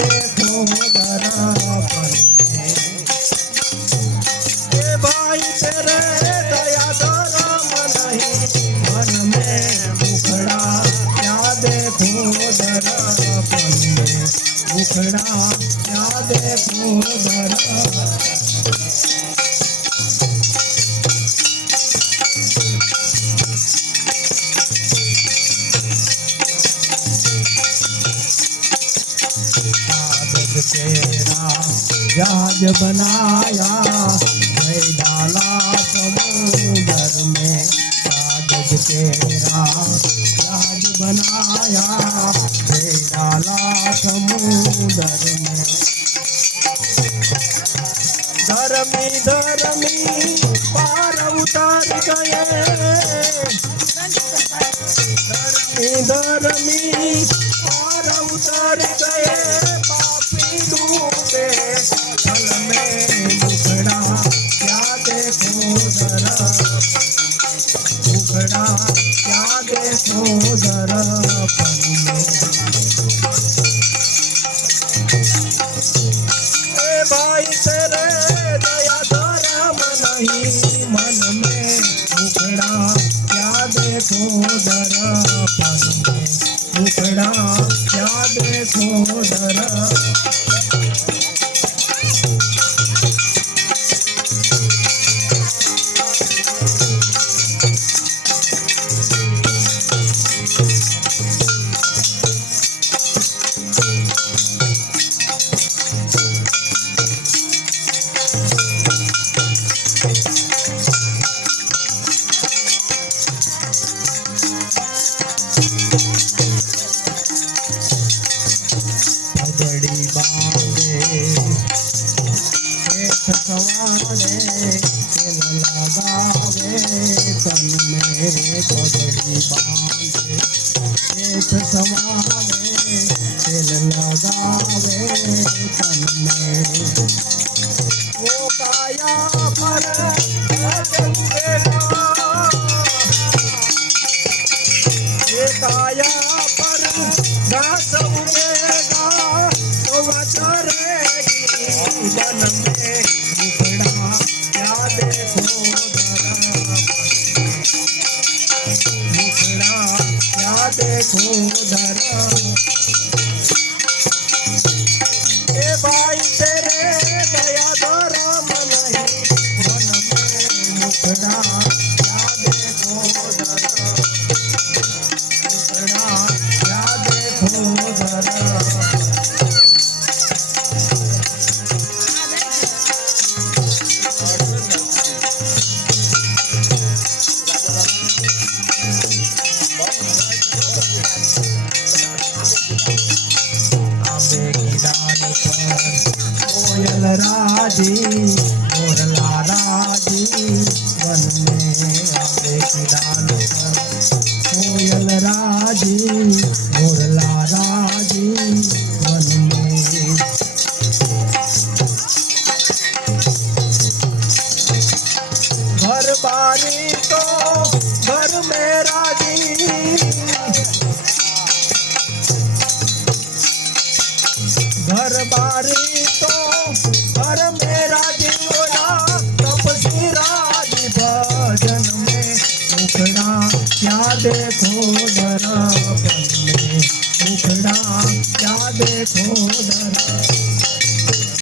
देखो दर्पण में। ए भाई तेरे दया धर्म नहीं मन में मुखड़ा क्या देखो दर्पण में। मुखड़ा क्या देखो दर्पण। तेरा जहाज बनाया जय डाला समुद्र में। कागज तेरा जहाज बनाया जय डाला समुद्र में। धर्मी धर्मी पार उतर गए। धर्मी धर्मी पार उतर गए। डूबे जल में मुखड़ा क्या देखो दर्पण। मुखड़ा क्या देखो दर्पण में। ए भाई तेरे दया धर्म नहीं मन में मुखड़ा क्या देखो दर्पण में। मुखड़ा क्या देखो दर्पण। पगड़ी बांधे सवारे तिल लगावे तन में। पगड़ी बांधे सवारे तिल लगावे तन में। वो काया पर ये काया पर घास उगेगा तो चरेगी वन में। मुखड़ा क्या देखो दर्पण। मुखड़ा क्या देखो दर्पण। ए भाई तेरे दया धर्म नहीं मन में मुखड़ा क्या देखो दर्पण। मुखड़ा क्या देखो दर्पण। कोयल राजी मोरला राजी वन में। आंबे की डाल पर कोयल राजी मोरला राजी वन में। घर बारी तो घर में राजी। घर बारी तो घर में राजी होया तपसी राजी भजन में। मुखड़ा क्या देखो दर्पण में। मुखड़ा क्या देखो दर्पण।